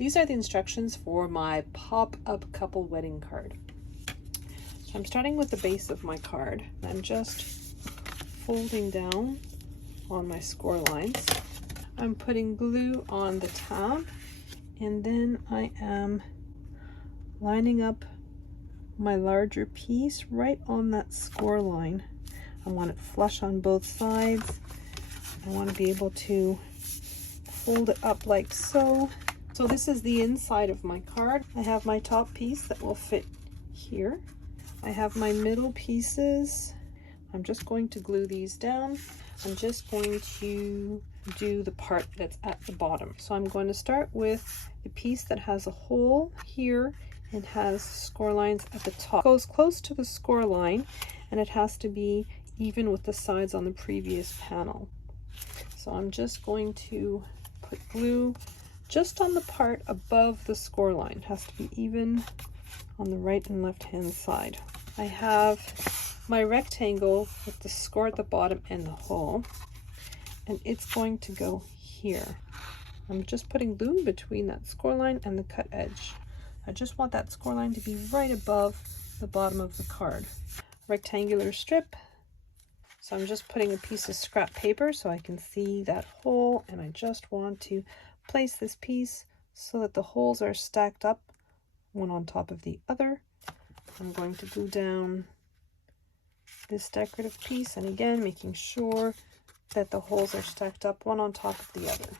These are the instructions for my pop-up couple wedding card. So I'm starting with the base of my card. I'm just folding down on my score lines. I'm putting glue on the tab, and then I am lining up my larger piece right on that score line. I want it flush on both sides. I want to be able to fold it up like so. So this is the inside of my card. I have my top piece that will fit here. I have my middle pieces. I'm just going to glue these down. I'm just going to do the part that's at the bottom. So I'm going to start with the piece that has a hole here and has score lines at the top. It goes close to the score line, and it has to be even with the sides on the previous panel. So I'm just going to put glue just on the part above the score line. It has to be even on the right and left hand side. I have my rectangle with the score at the bottom and the hole, and it's going to go here. I'm just putting glue between that score line and the cut edge. I just want that score line to be right above the bottom of the card. Rectangular strip. So I'm just putting a piece of scrap paper so I can see that hole, and I just want to place this piece so that the holes are stacked up one on top of the other. I'm going to glue down this decorative piece, and again making sure that the holes are stacked up one on top of the other.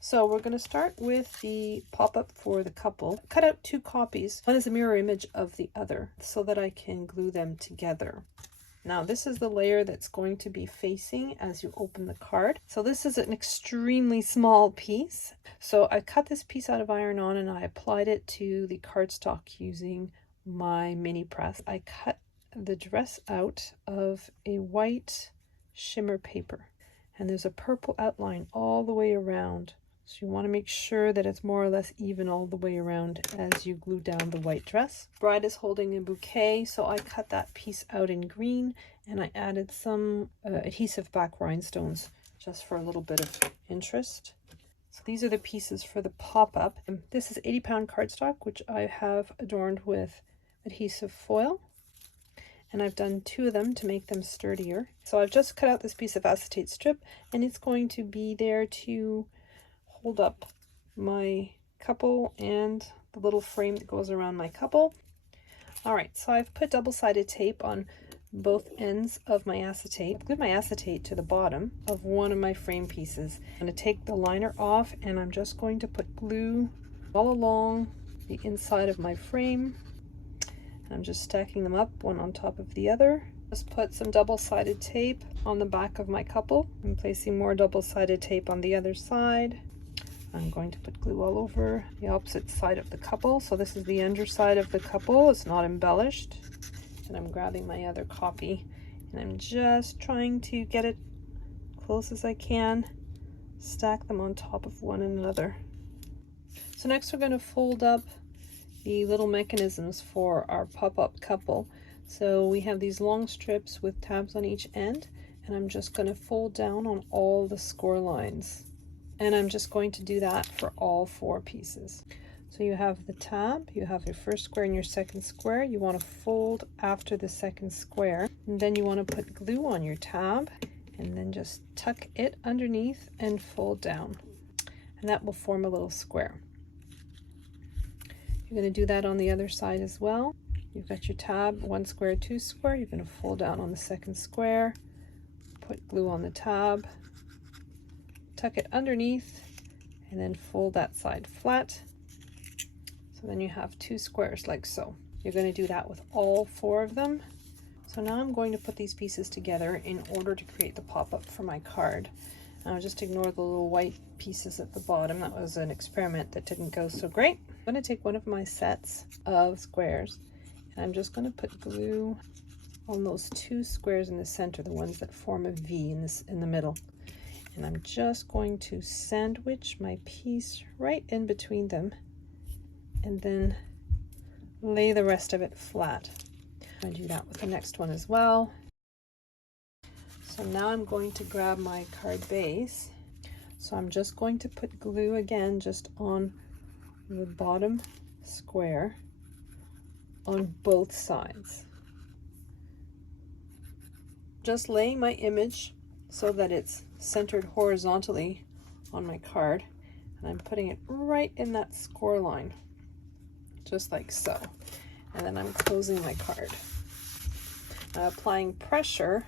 So we're going to start with the pop-up for the couple. Cut out 2 copies. One is a mirror image of the other so that I can glue them together. Now this is the layer that's going to be facing as you open the card. So this is an extremely small piece. So I cut this piece out of iron-on and I applied it to the cardstock using my mini press. I cut the dress out of a white shimmer paper, and there's a purple outline all the way around. So you want to make sure that it's more or less even all the way around as you glue down the white dress. Bride is holding a bouquet, so I cut that piece out in green, and I added some adhesive back rhinestones just for a little bit of interest. So these are the pieces for the pop-up. This is 80-pound cardstock, which I have adorned with adhesive foil, and I've done 2 of them to make them sturdier. So I've just cut out this piece of acetate strip, and it's going to be there to hold up my couple and the little frame that goes around my couple. All right, so I've put double-sided tape on both ends of my acetate. I've glued my acetate to the bottom of one of my frame pieces. I'm going to take the liner off, and I'm just going to put glue all along the inside of my frame. And I'm just stacking them up one on top of the other. Just put some double-sided tape on the back of my couple. I'm placing more double-sided tape on the other side. I'm going to put glue all over the opposite side of the couple. So this is the underside of the couple. It's not embellished. And I'm grabbing my other copy, and I'm just trying to get it close as I can, stack them on top of one another. So next we're going to fold up the little mechanisms for our pop-up couple. So we have these long strips with tabs on each end, and I'm just going to fold down on all the score lines. And I'm just going to do that for all 4 pieces. So you have the tab, you have your first square and your second square. You want to fold after the second square, and then you want to put glue on your tab, and then just tuck it underneath and fold down. And that will form a little square. You're going to do that on the other side as well. You've got your tab, 1 square, 2 square. You're going to fold down on the second square, put glue on the tab, tuck it underneath, and then fold that side flat. So then you have 2 squares like so. You're going to do that with all 4 of them. So now I'm going to put these pieces together in order to create the pop-up for my card. I'll just ignore the little white pieces at the bottom. That was an experiment that didn't go so great. I'm going to take one of my sets of squares, and I'm just going to put glue on those 2 squares in the center, the ones that form a V in the middle. And I'm just going to sandwich my piece right in between them, and then lay the rest of it flat. I'm going to do that with the next one as well. So now I'm going to grab my card base. So I'm just going to put glue again just on the bottom square on both sides. Just laying my image so that it's centered horizontally on my card, and I'm putting it right in that score line, just like so. And then I'm closing my card. Applying pressure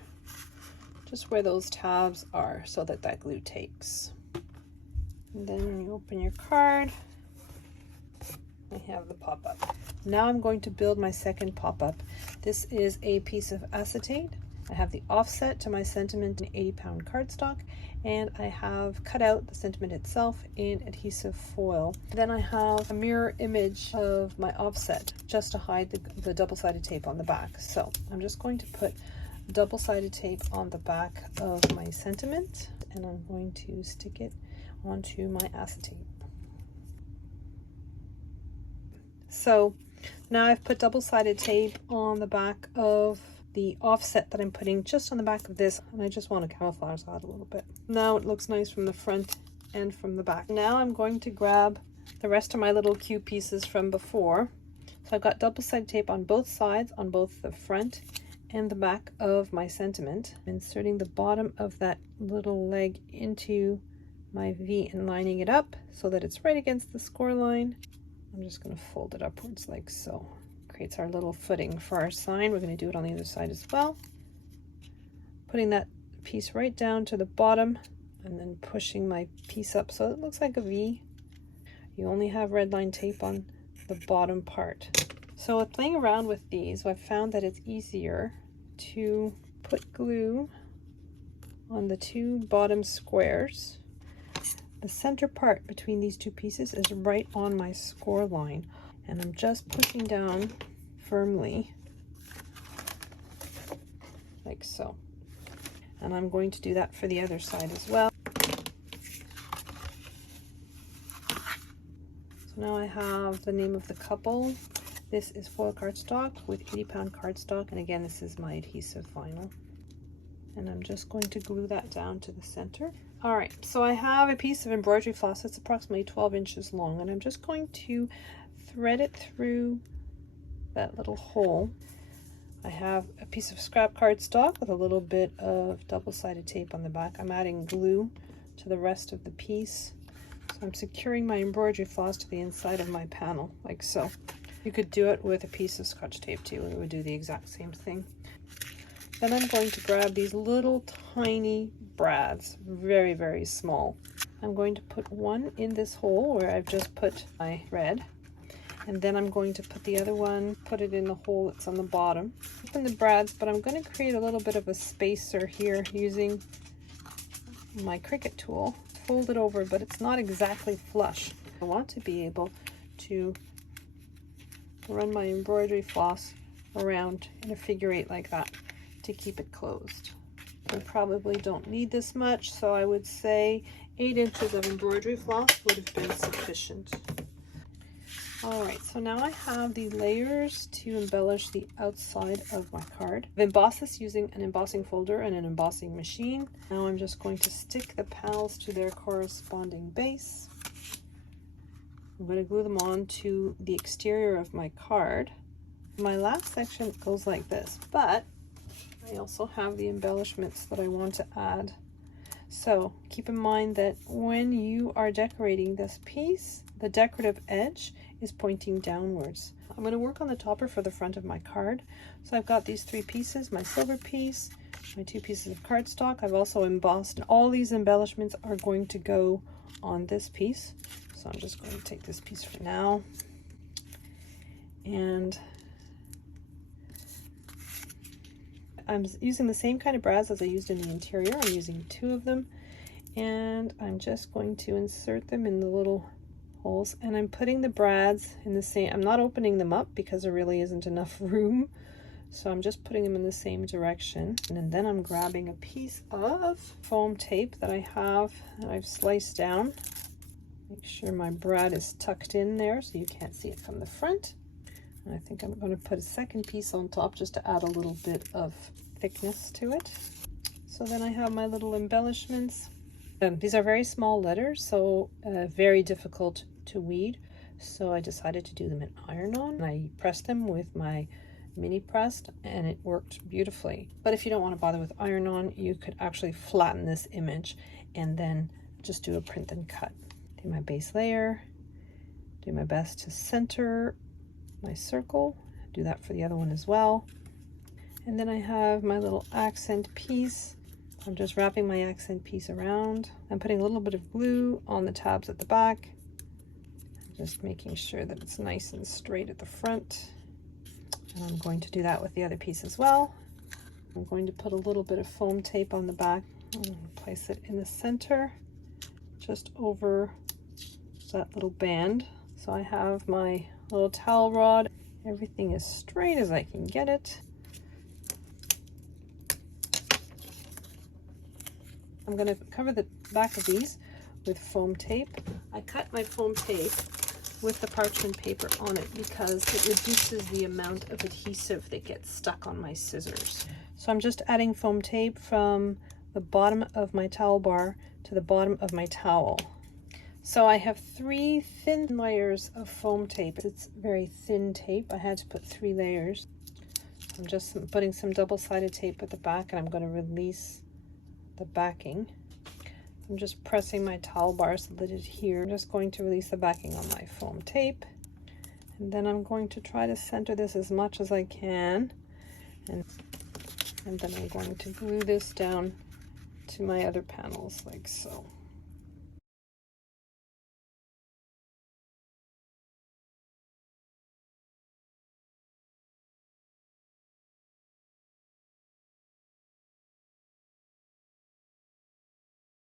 just where those tabs are so that that glue takes. And then when you open your card, I have the pop-up. Now I'm going to build my second pop-up. This is a piece of acetate. I have the offset to my sentiment in 80-pound cardstock, and I have cut out the sentiment itself in adhesive foil. Then I have a mirror image of my offset just to hide the double-sided tape on the back. So I'm just going to put double-sided tape on the back of my sentiment, and I'm going to stick it onto my acetate. So now I've put double-sided tape on the back of the offset that I'm putting just on the back of this, and I just want to camouflage that a little bit. Now it looks nice from the front and from the back. Now I'm going to grab the rest of my little cube pieces from before. So I've got double-sided tape on both sides, on both the front and the back of my sentiment. I'm inserting the bottom of that little leg into my V and lining it up so that it's right against the score line. I'm just going to fold it upwards like so. Creates our little footing for our sign. We're going to do it on the other side as well. Putting that piece right down to the bottom and then pushing my piece up so it looks like a V. You only have red line tape on the bottom part. So with playing around with these, I've found that it's easier to put glue on the two bottom squares. The center part between these two pieces is right on my score line, and I'm just pushing down firmly like so. And I'm going to do that for the other side as well. So now I have the name of the couple. This is foil cardstock with 80-pound cardstock, and again this is my adhesive vinyl. And I'm just going to glue that down to the center. All right, so I have a piece of embroidery floss that's approximately 12 inches long, and I'm just going to thread it through that little hole. I have a piece of scrap cardstock with a little bit of double-sided tape on the back. I'm adding glue to the rest of the piece. So I'm securing my embroidery floss to the inside of my panel, like so. You could do it with a piece of Scotch tape too, and it would do the exact same thing. Then I'm going to grab these little tiny brads, very, very small. I'm going to put one in this hole where I've just put my thread, and then I'm going to put the other one, put it in the hole that's on the bottom. Open the brads, but I'm going to create a little bit of a spacer here using my Cricut tool. Fold it over, but it's not exactly flush. I want to be able to run my embroidery floss around in a figure eight like that to keep it closed. I probably don't need this much, so I would say 8 inches of embroidery floss would have been sufficient. All right, so now I have the layers to embellish the outside of my card. I've embossed this using an embossing folder and an embossing machine. Now I'm just going to stick the panels to their corresponding base. I'm going to glue them on to the exterior of my card. My last section goes like this, but I also have the embellishments that I want to add. So keep in mind that when you are decorating this piece, the decorative edge is pointing downwards. I'm going to work on the topper for the front of my card. So I've got these 3 pieces, my silver piece, my 2 pieces of cardstock. I've also embossed. All these embellishments are going to go on this piece. So I'm just going to take this piece for now. And I'm using the same kind of brads as I used in the interior. I'm using 2 of them, and I'm just going to insert them in the little holes, and I'm putting the brads in the same, I'm not opening them up because there really isn't enough room, so I'm just putting them in the same direction. And then I'm grabbing a piece of foam tape that I have and I've sliced down. Make sure my brad is tucked in there so you can't see it from the front. And I think I'm going to put a second piece on top just to add a little bit of thickness to it. So then I have my little embellishments. These are very small letters, so very difficult to weed. So I decided to do them in iron-on. I pressed them with my mini press and it worked beautifully. But if you don't want to bother with iron-on, you could actually flatten this image and then just do a print and cut. Do my base layer, do my best to center my circle, do that for the other one as well. And then I have my little accent piece. I'm just wrapping my accent piece around. I'm putting a little bit of glue on the tabs at the back, just making sure that it's nice and straight at the front. And I'm going to do that with the other piece as well. I'm going to put a little bit of foam tape on the back and place it in the center, just over that little band. So I have my little towel rod. Everything is straight as I can get it. I'm going to cover the back of these with foam tape. I cut my foam tape with the parchment paper on it because it reduces the amount of adhesive that gets stuck on my scissors. So I'm just adding foam tape from the bottom of my towel bar to the bottom of my towel. So I have 3 thin layers of foam tape. It's very thin tape. I had to put 3 layers. I'm just putting some double-sided tape at the back and I'm going to release the backing. I'm just pressing my towel bar so that it's here. I'm just going to release the backing on my foam tape. And then I'm going to try to center this as much as I can. And then I'm going to glue this down to my other panels like so.